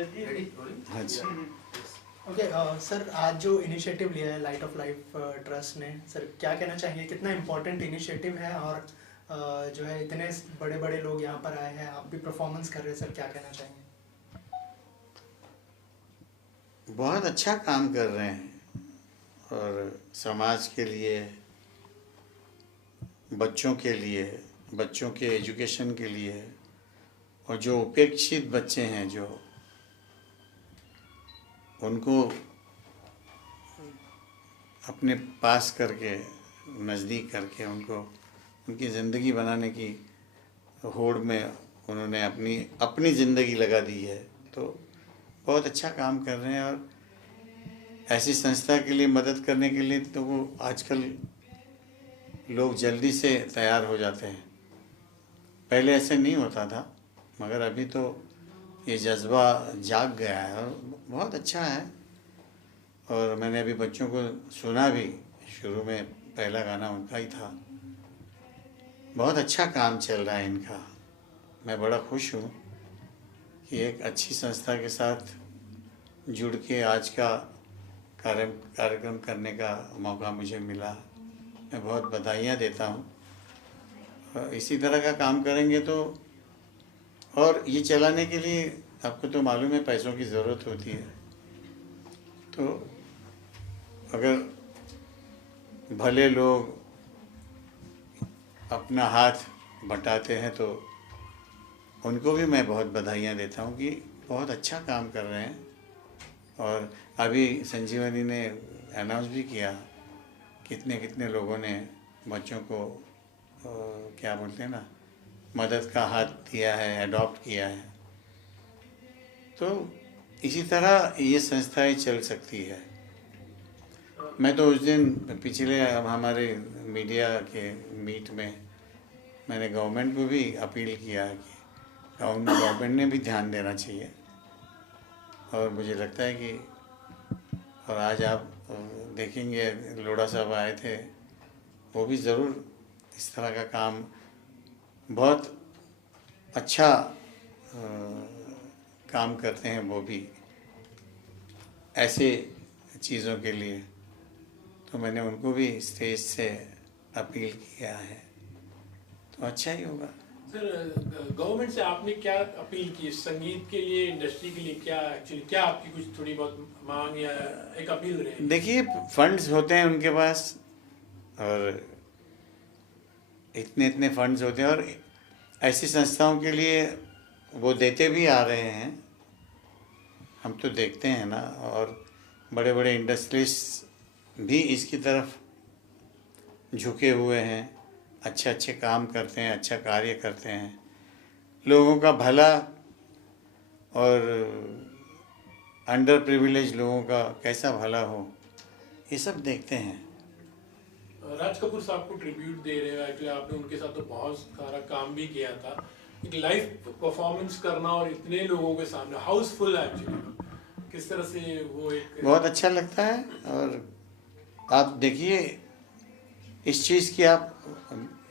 अच्छा okay sir, आज जो इनिशिएटिव लिया है लाइट ऑफ लाइफ ट्रस्ट ने, सर क्या कहना चाहेंगे, कितना इम्पोर्टेंट इनिशिएटिव है? और जो है इतने बड़े बड़े लोग यहाँ पर आए हैं, आप भी परफॉर्मेंस कर रहे हैं, सर क्या कहना चाहेंगे? बहुत अच्छा काम कर रहे हैं और समाज के लिए, बच्चों के लिए, बच्चों के एजुकेशन के लिए, और जो उपेक्षित बच्चे हैं जो उनको अपने पास करके, नज़दीक करके, उनको उनकी ज़िंदगी बनाने की होड़ में उन्होंने अपनी ज़िंदगी लगा दी है। तो बहुत अच्छा काम कर रहे हैं और ऐसी संस्था के लिए मदद करने के लिए तो वो आजकल लोग जल्दी से तैयार हो जाते हैं। पहले ऐसे नहीं होता था, मगर अभी तो ये जज्बा जाग गया है और बहुत अच्छा है। और मैंने अभी बच्चों को सुना भी, शुरू में पहला गाना उनका ही था। बहुत अच्छा काम चल रहा है इनका। मैं बड़ा खुश हूँ कि एक अच्छी संस्था के साथ जुड़ के आज का कार्यक्रम करने का मौका मुझे मिला। मैं बहुत बधाइयाँ देता हूँ। और इसी तरह का काम करेंगे तो, और ये चलाने के लिए आपको तो मालूम है पैसों की ज़रूरत होती है। तो अगर भले लोग अपना हाथ बटाते हैं तो उनको भी मैं बहुत बधाइयाँ देता हूँ कि बहुत अच्छा काम कर रहे हैं। और अभी संजीवनी ने अनाउंस भी किया, कितने कितने लोगों ने बच्चों को क्या बोलते हैं ना, मदद का हाथ दिया है, अडॉप्ट किया है। तो इसी तरह ये संस्थाएं चल सकती है। मैं तो उस दिन पिछले हमारे मीडिया के मीट में मैंने गवर्नमेंट को भी अपील किया कि गवर्नमेंट ने भी ध्यान देना चाहिए। और मुझे लगता है कि, और आज आप देखेंगे लोढ़ा साहब आए थे, वो भी ज़रूर इस तरह का काम बहुत अच्छा काम करते हैं वो भी ऐसे चीज़ों के लिए। तो मैंने उनको भी स्टेज से अपील किया है, तो अच्छा ही होगा। सर, गवर्नमेंट से आपने क्या अपील की संगीत के लिए, इंडस्ट्री के लिए? क्या एक्चुअली क्या आपकी कुछ थोड़ी बहुत मांग या एक अपील रही? देखिए, फंड्स होते हैं उनके पास और इतने इतने फंड्स होते हैं और ऐसी संस्थाओं के लिए वो देते भी आ रहे हैं, हम तो देखते हैं ना। और बड़े बड़े इंडस्ट्रीज भी इसकी तरफ झुके हुए हैं, अच्छे अच्छे काम करते हैं, अच्छा कार्य करते हैं, लोगों का भला और अंडर प्रिविलेज लोगों का कैसा भला हो, ये सब देखते हैं। राज कपूर साहब को ट्रिब्यूट दे रहे हो, एक्चुअली आपने उनके साथ तो बहुत सारा काम भी किया था। एक लाइव परफॉर्मेंस करना और इतने लोगों के सामने हाउसफुल, एक्चुअली किस तरह से वो एक बहुत अच्छा लगता है। और आप देखिए, इस चीज़ की आप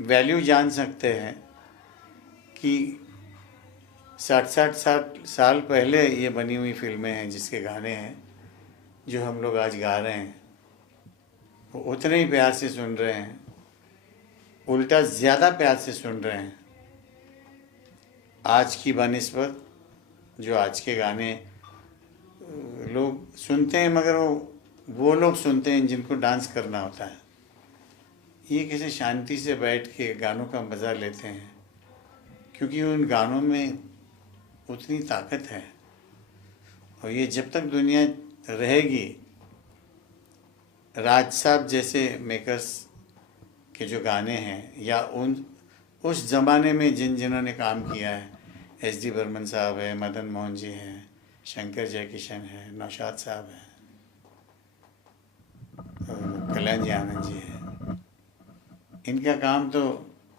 वैल्यू जान सकते हैं कि 60 साल पहले ये बनी हुई फिल्में हैं जिसके गाने हैं जो हम लोग आज गा रहे हैं, वो उतने ही प्यार से सुन रहे हैं, उल्टा ज़्यादा प्यार से सुन रहे हैं आज की बनिस्बत। जो आज के गाने लोग सुनते हैं, मगर वो लोग सुनते हैं जिनको डांस करना होता है। ये कैसे शांति से बैठ के गानों का मज़ा लेते हैं, क्योंकि उन गानों में उतनी ताकत है। और ये जब तक दुनिया रहेगी, राज साहब जैसे मेकर्स के जो गाने हैं, या उस ज़माने में जिन्होंने काम किया है, एस.डी. बर्मन साहब है, मदन मोहन जी हैं, शंकर जयकिशन है, नौशाद साहब हैं, कल्याण जी आनंद जी हैं, इनका काम तो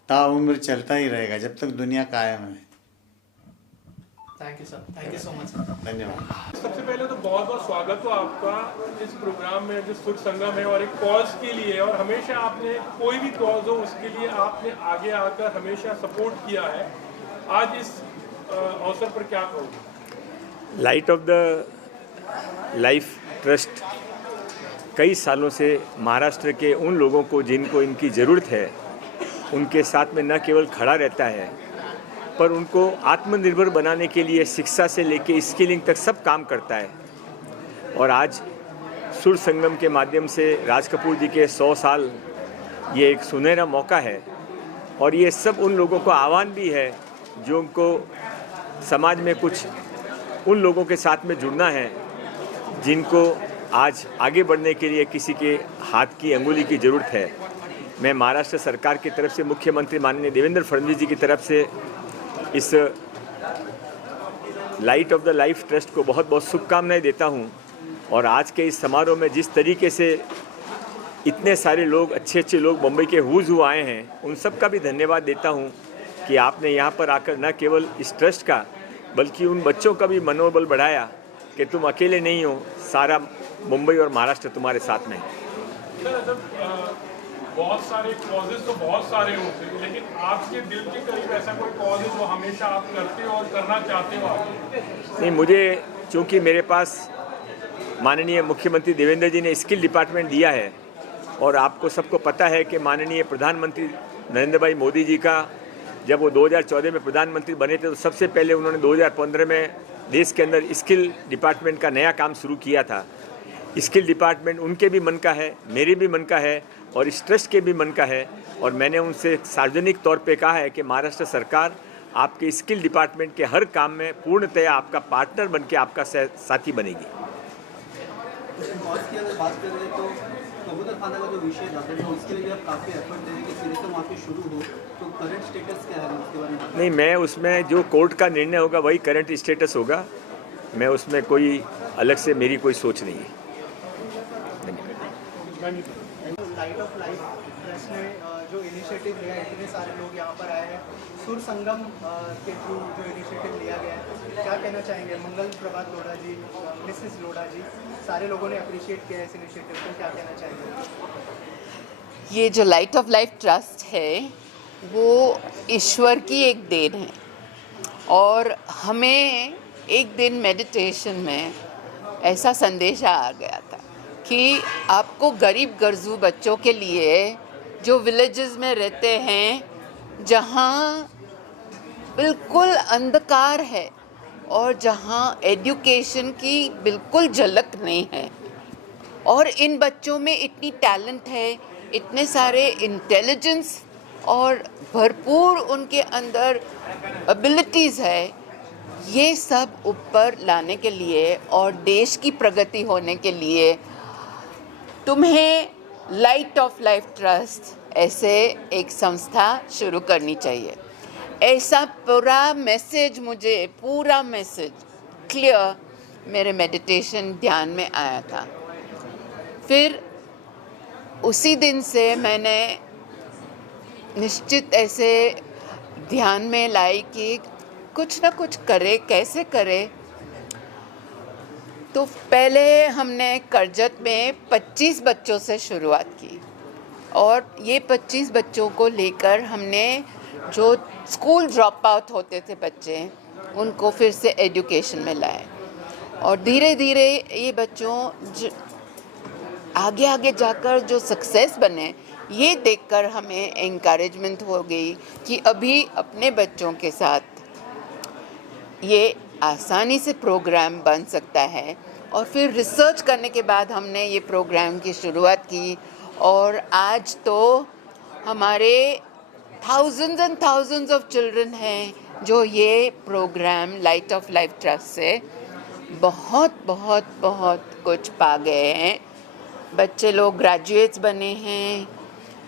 ताउम्र चलता ही रहेगा जब तक दुनिया कायम है। Thank you sir, thank you so much. धन्यवाद। सबसे पहले तो बहुत बहुत स्वागत हो आपका इस प्रोग्राम में जो सुर संगम है, और एक कॉज के लिए, और हमेशा आपने कोई भी कॉज हो उसके लिए आपने आगे आकर हमेशा सपोर्ट किया है। आज इस अवसर पर क्या कहोगे? Light of the life trust कई सालों से महाराष्ट्र के उन लोगों को जिनको इनकी ज़रूरत है उनके साथ में न केवल खड़ा रहता है पर उनको आत्मनिर्भर बनाने के लिए शिक्षा से लेके स्किलिंग तक सब काम करता है। और आज सुर संगम के माध्यम से राज कपूर जी के 100 साल ये एक सुनहरा मौका है और ये सब उन लोगों को आह्वान भी है जो उनको समाज में कुछ उन लोगों के साथ में जुड़ना है जिनको आज आगे बढ़ने के लिए किसी के हाथ की अंगुली की ज़रूरत है। मैं महाराष्ट्र सरकार की तरफ से मुख्यमंत्री माननीय देवेंद्र फडणवीस जी की तरफ से इस light of the life trust को बहुत बहुत शुभकामनाएं देता हूं और आज के इस समारोह में जिस तरीके से इतने सारे लोग अच्छे लोग मुंबई के हुज़ हू आए हैं उन सब का भी धन्यवाद देता हूं कि आपने यहाँ पर आकर न केवल इस ट्रस्ट का बल्कि उन बच्चों का भी मनोबल बढ़ाया कि तुम अकेले नहीं हो, सारा मुंबई और महाराष्ट्र तुम्हारे साथ में है। बहुत सारे कॉजेज तो बहुत सारे होते हैं लेकिन आपके दिल के करीब ऐसा कोई कॉज है जो हमेशा आप करते हो और करना चाहते हो आगे? नहीं, मुझे चूँकि मेरे पास माननीय मुख्यमंत्री देवेंद्र जी ने स्किल डिपार्टमेंट दिया है और आपको सबको पता है कि माननीय प्रधानमंत्री नरेंद्र भाई मोदी जी का जब वो 2014 में प्रधानमंत्री बने थे तो सबसे पहले उन्होंने 2015 में देश के अंदर स्किल डिपार्टमेंट का नया काम शुरू किया था। स्किल डिपार्टमेंट उनके भी मन का है, मेरे भी मन का है और इस ट्रस्ट के भी मन का है और मैंने उनसे सार्वजनिक तौर पे कहा है कि महाराष्ट्र सरकार आपके स्किल डिपार्टमेंट के हर काम में पूर्णतया आपका पार्टनर बन के आपका साथी बनेगी। की अगर बात कर रहे हैं तो कबूतर खाना का जो विषय था तो उसके लिए भी आप काफ़ी एफर्ट दे रहे हैं कि सीरीज तो वहाँ पे शुरू हो, तो करंट स्टेटस क्या है उसके बारे में? नहीं, मैं उसमें जो कोर्ट का निर्णय होगा वही करंट स्टेटस होगा, मैं उसमें कोई अलग से मेरी कोई सोच नहीं है। लाइट ऑफ लाइफ ट्रस्ट ने जो इनिशिएटिव लिया है, इतने सारे लोग यहाँ पर आए हैं, सुर संगम के थ्रू जो इनिशिएटिव लिया गया है, क्या कहना चाहेंगे? मंगल प्रभात लोढ़ा जी, मिसेस लोढ़ा जी, सारे लोगों ने अप्रिशिएट किया है इस इनिशिएटिव को, क्या कहना चाहेंगे? ये जो लाइट ऑफ लाइफ ट्रस्ट है वो ईश्वर की एक देन है और हमें एक दिन मेडिटेशन में ऐसा संदेश आ गया था कि आपको गरीब गर्जू बच्चों के लिए जो विलेजेस में रहते हैं जहाँ बिल्कुल अंधकार है और जहाँ एजुकेशन की बिल्कुल झलक नहीं है और इन बच्चों में इतनी टैलेंट है, इतने सारे इंटेलिजेंस और भरपूर उनके अंदर एबिलिटीज़ है, ये सब ऊपर लाने के लिए और देश की प्रगति होने के लिए तुम्हें लाइट ऑफ लाइफ ट्रस्ट ऐसे एक संस्था शुरू करनी चाहिए। ऐसा पूरा मैसेज क्लियर मेरे मेडिटेशन ध्यान में आया था। फिर उसी दिन से मैंने निश्चित ऐसे ध्यान में लाई कि कुछ ना कुछ करे, कैसे करे। तो पहले हमने करजत में 25 बच्चों से शुरुआत की और ये 25 बच्चों को लेकर हमने जो स्कूल ड्रॉप आउट होते थे बच्चे, उनको फिर से एजुकेशन में लाए और धीरे धीरे ये बच्चों आगे आगे जाकर जो सक्सेस बने, ये देखकर हमें एनकरेजमेंट हो गई कि अभी अपने बच्चों के साथ ये आसानी से प्रोग्राम बन सकता है। और फिर रिसर्च करने के बाद हमने ये प्रोग्राम की शुरुआत की और आज तो हमारे thousands and thousands of children हैं जो ये programme light of life trust से बहुत बहुत बहुत कुछ पा गए हैं। बच्चे लोग ग्रेजुएट्स बने हैं,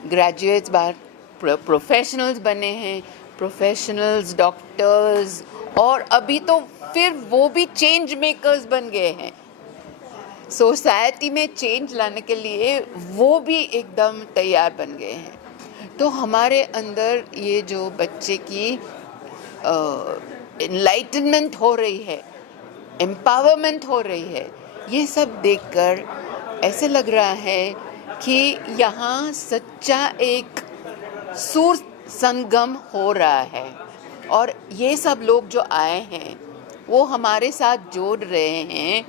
ग्रेजुएट्स बाहर प्रोफेशनल्स बने हैं, प्रोफेशनल्स डॉक्टर्स और अभी तो फिर वो भी चेंज मेकर्स बन गए हैं। सोसाइटी में चेंज लाने के लिए वो भी एकदम तैयार बन गए हैं। तो हमारे अंदर ये जो बच्चे की एनलाइटनमेंट हो रही है, एम्पावरमेंट हो रही है, ये सब देखकर ऐसे लग रहा है कि यहाँ सच्चा एक सुर संगम हो रहा है। और ये सब लोग जो आए हैं वो हमारे साथ जोड़ रहे हैं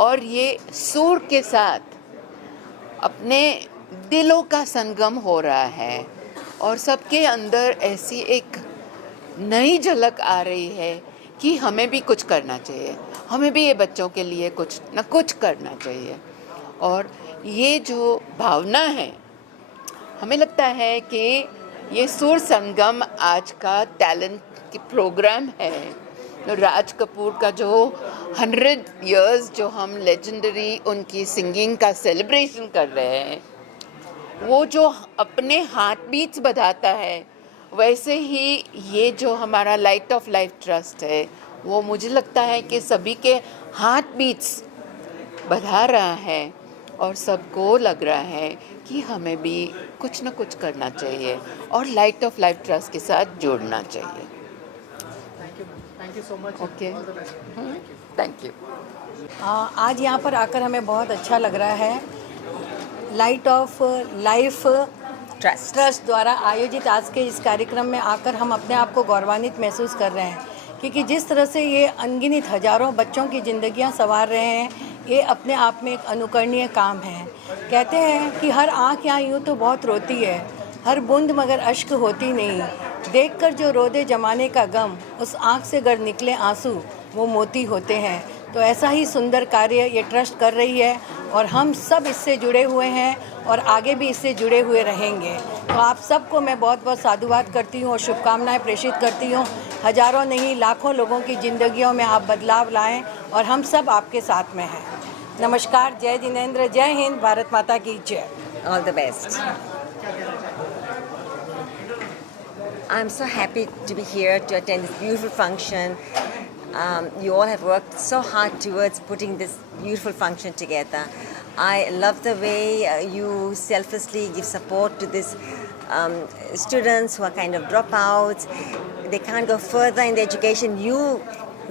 और ये सुर के साथ अपने दिलों का संगम हो रहा है और सबके अंदर ऐसी एक नई झलक आ रही है कि हमें भी कुछ करना चाहिए, हमें भी ये बच्चों के लिए कुछ न कुछ करना चाहिए। और ये जो भावना है, हमें लगता है कि ये सुर संगम आज का टैलेंट की प्रोग्राम है। तो राज कपूर का जो 100 इयर्स जो हम लेजेंडरी उनकी सिंगिंग का सेलिब्रेशन कर रहे हैं, वो जो अपने हार्ट बीट्स बढ़ाता है, वैसे ही ये जो हमारा लाइट ऑफ लाइफ ट्रस्ट है, वो मुझे लगता है कि सभी के हार्ट बीट्स बढ़ा रहा है और सबको लग रहा है कि हमें भी कुछ न कुछ करना चाहिए और लाइट ऑफ लाइफ ट्रस्ट के साथ जोड़ना चाहिए। Thank you so much. Okay, thank you. आज यहाँ पर आकर हमें बहुत अच्छा लग रहा है। लाइट ऑफ लाइफ ट्रस्ट द्वारा आयोजित आज के इस कार्यक्रम में आकर हम अपने आप को गौरवान्वित महसूस कर रहे हैं, क्योंकि जिस तरह से ये अनगिनत हजारों बच्चों की ज़िंदगियाँ संवार रहे हैं, ये अपने आप में एक अनुकरणीय काम है। कहते हैं कि हर आँख यहाँ यूँ तो बहुत रोती है, हर बूंद मगर अश्क होती नहीं। देखकर जो रोदे जमाने का गम, उस आँख से गर निकले आंसू वो मोती होते हैं। तो ऐसा ही सुंदर कार्य ये ट्रस्ट कर रही है और हम सब इससे जुड़े हुए हैं और आगे भी इससे जुड़े हुए रहेंगे। तो आप सबको मैं बहुत बहुत साधुवाद करती हूँ और शुभकामनाएं प्रेषित करती हूँ। हजारों नहीं लाखों लोगों की ज़िंदगियों में आप बदलाव लाएं और हम सब आपके साथ में हैं। नमस्कार, जय जिनेंद्र, जय हिंद, भारत माता की जय। All the best. I'm so happy to be here to attend this beautiful function. You all have worked so hard towards putting this beautiful function together. I love the way you selflessly give support to these students who are kind of dropouts. They can't go further in their education. You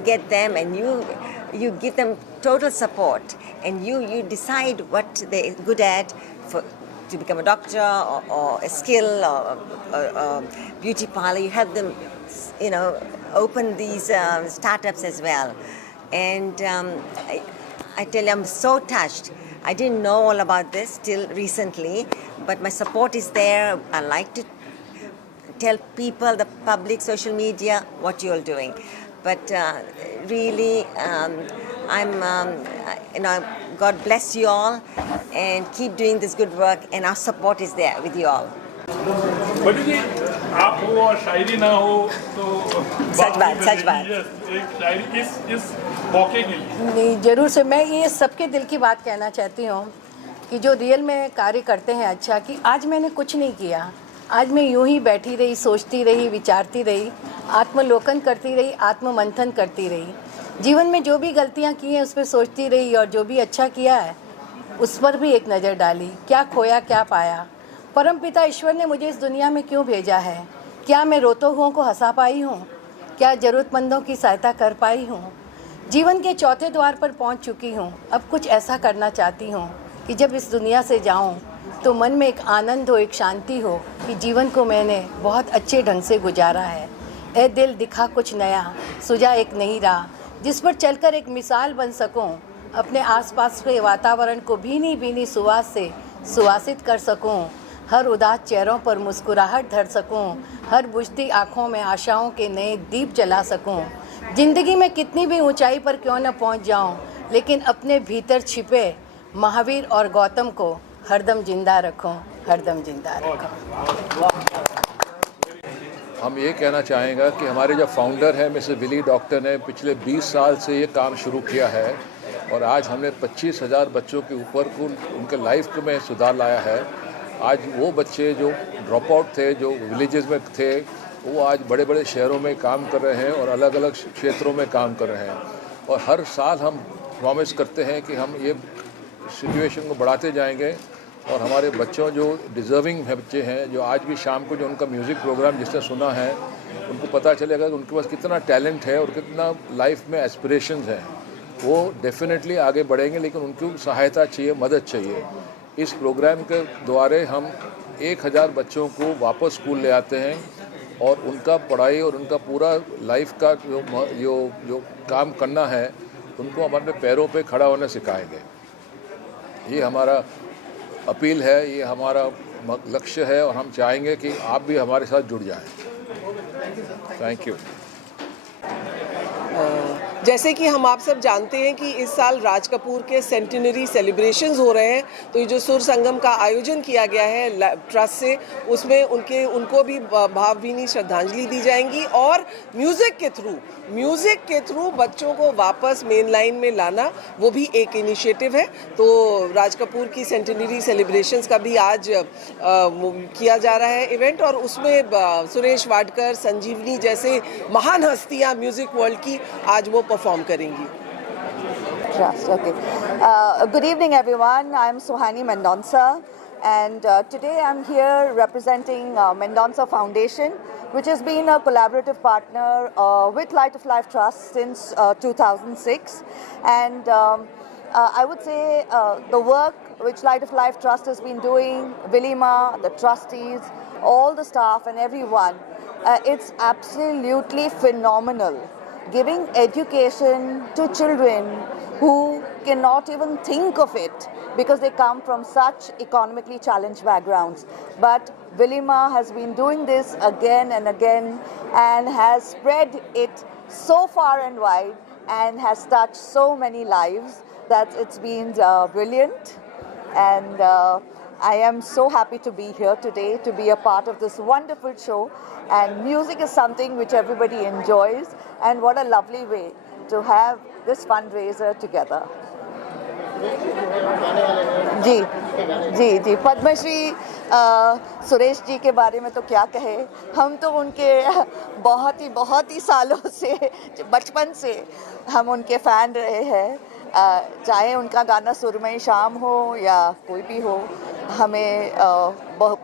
get them and you give them total support, and you decide what they're good at to become a doctor or a skill or beauty parlor. You have them, open these startups as well. And I tell you, I'm so touched. I didn't know all about this till recently, but my support is there. I like to tell people, the public, social media, what you're doing. But really, God bless you all and keep doing this good work, and our support is there with you all. बड़ी जी, आप हो और शायरी ना हो तो सच बात। एक शायरी इस मौके के लिए नहीं, ज़रूर से मैं ये सबके दिल की बात कहना चाहती हूँ कि जो रियल में कार्य करते हैं अच्छा, कि आज मैंने कुछ नहीं किया, आज मैं यूं ही बैठी रही, सोचती रही, विचारती रही, आत्मलोकन करती रही, आत्ममंथन करती रही। जीवन में जो भी गलतियाँ की हैं उस पर सोचती रही और जो भी अच्छा किया है उस पर भी एक नज़र डाली। क्या खोया क्या पाया, परमपिता ईश्वर ने मुझे इस दुनिया में क्यों भेजा है, क्या मैं रोते हुओं को हंसा पाई हूँ, क्या ज़रूरतमंदों की सहायता कर पाई हूँ। जीवन के चौथे द्वार पर पहुँच चुकी हूँ। अब कुछ ऐसा करना चाहती हूँ कि जब इस दुनिया से जाऊँ तो मन में एक आनंद हो, एक शांति हो कि जीवन को मैंने बहुत अच्छे ढंग से गुजारा है। ए दिल दिखा कुछ नया, सुझा एक नई राह, जिस पर चलकर एक मिसाल बन सकूं, अपने आसपास के वातावरण को भीनी भीनी सुवास से सुवासित कर सकूं, हर उदास चेहरों पर मुस्कुराहट धर सकूं, हर बुझती आँखों में आशाओं के नए दीप जला सकूं। ज़िंदगी में कितनी भी ऊंचाई पर क्यों न पहुंच जाऊं, लेकिन अपने भीतर छिपे महावीर और गौतम को हरदम जिंदा रखूं, हरदम जिंदा रखूं। हम ये कहना चाहेंगे कि हमारे जो फाउंडर हैं मिसेस विली डॉक्टर ने पिछले 20 साल से ये काम शुरू किया है और आज हमने 25,000 बच्चों के ऊपर को उनके लाइफ में सुधार लाया है। आज वो बच्चे जो ड्रॉप आउट थे, जो विलेजेस में थे, वो आज बड़े बड़े शहरों में काम कर रहे हैं और अलग अलग क्षेत्रों में काम कर रहे हैं। और हर साल हम प्रॉमिस करते हैं कि हम ये सिचुएशन को बढ़ाते जाएंगे और हमारे बच्चों जो डिज़र्विंग बच्चे हैं, जो आज भी शाम को जो उनका म्यूज़िक प्रोग्राम जिसने सुना है, उनको पता चलेगा कि उनके पास कितना टैलेंट है और कितना लाइफ में एस्पिरेशंस हैं। वो डेफिनेटली आगे बढ़ेंगे, लेकिन उनको सहायता चाहिए, मदद चाहिए। इस प्रोग्राम के द्वारा हम 1000 बच्चों को वापस स्कूल ले आते हैं और उनका पढ़ाई और उनका पूरा लाइफ का जो काम करना है उनको हम अपने पैरों पे खड़ा होने सिखाएंगे। ये हमारा अपील है, ये हमारा लक्ष्य है और हम चाहेंगे कि आप भी हमारे साथ जुड़ जाएं। Thank you. जैसे कि हम आप सब जानते हैं कि इस साल राज कपूर के सेंटिनरी सेलिब्रेशंस हो रहे हैं, तो ये जो सुर संगम का आयोजन किया गया है ट्रस्ट से, उसमें उनको भी भावभीनी श्रद्धांजलि दी जाएंगी और म्यूज़िक के थ्रू बच्चों को वापस मेन लाइन में लाना, वो भी एक इनिशिएटिव है। तो राज कपूर की सेंटिनरी सेलिब्रेशंस का भी आज किया जा रहा है इवेंट, और उसमें सुरेश वाडकर, संजीवनी जैसे महान हस्तियाँ म्यूज़िक वर्ल्ड की आज वो परफॉर्म करेंगी। Trust, okay. Good evening, everyone. I'm Suhani Mendonca, and today I'm here representing Mendonca Foundation, which has been a collaborative partner with Light of Life Trust since 2006. And I would say the work which Light of Life Trust has been doing, Vilima, the trustees, all the staff and everyone, it's absolutely phenomenal. Giving education to children who cannot even think of it because they come from such economically challenged backgrounds. But Vilima has been doing this again and again and has spread it so far and wide and has touched so many lives that it's been brilliant. And I am so happy to be here today, to be a part of this wonderful show. And music is something which everybody enjoys, and what a lovely way to have this fundraiser together. जी पद्मश्री सुरेश जी के बारे में तो क्या कहे, हम तो उनके बहुत ही सालों से, बचपन से हम उनके फ़ैन रहे हैं। चाहे उनका गाना सुरमई शाम हो या कोई भी हो, हमें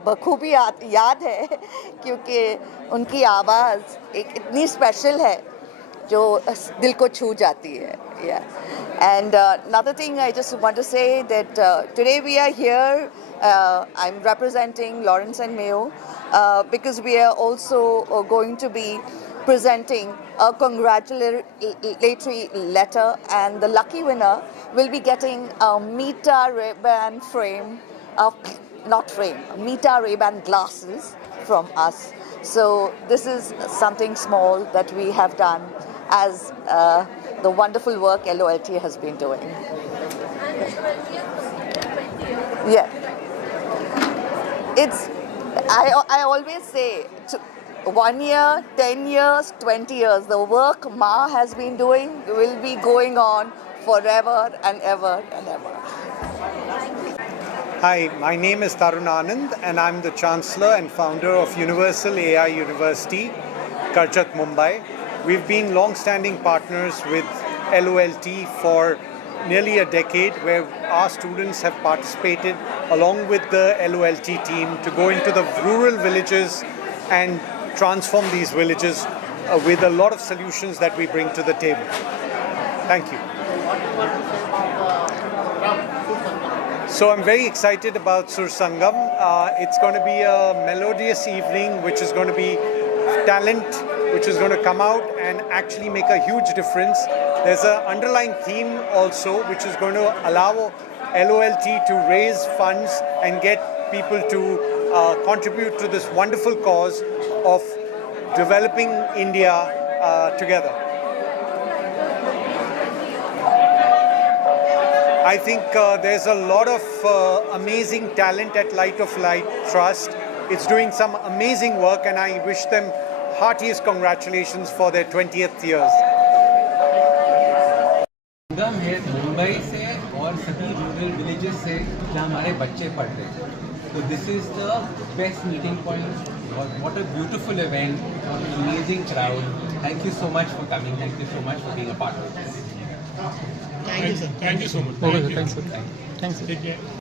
बखूबी याद है, क्योंकि उनकी आवाज़ एक इतनी स्पेशल है जो दिल को छू जाती है। And another thing I just want to say that today we are here, I'm representing Lawrence and Mayo because we are also going to be presenting a congratulatory letter, and the lucky winner will be getting a Meta Ray-Ban Meta Ray-Ban glasses from us. So this is something small that we have done as the wonderful work LOLT has been doing. Yeah. I always say, 1 year, 10 years, 20 years, the work Ma has been doing will be going on forever and ever and ever. Hi, my name is Tarun Anand and I'm the Chancellor and founder of Universal AI University, Karjat, Mumbai. We've been long-standing partners with LOLT for nearly a decade, where our students have participated along with the LOLT team to go into the rural villages and transform these villages with a lot of solutions that we bring to the table. Thank you. So I'm very excited about Sur Sangam. It's going to be a melodious evening, which is going to be talent, which is going to come out and actually make a huge difference. There's an underlying theme also, which is going to allow LOLT to raise funds and get people to contribute to this wonderful cause of developing India together. I think there's a lot of amazing talent at Light of Light Trust. It's doing some amazing work, and I wish them heartiest congratulations for their 20th years. संगम है मुंबई से और सभी rural villages से जहाँ हमारे बच्चे पढ़ते हैं, तो this is the best meeting point. What a beautiful event, what an amazing crowd. Thank you so much for coming. Thank you so much for being a part of this. Thank you, sir. Thank you so much. Okay, thanks, sir. Thanks. Take care.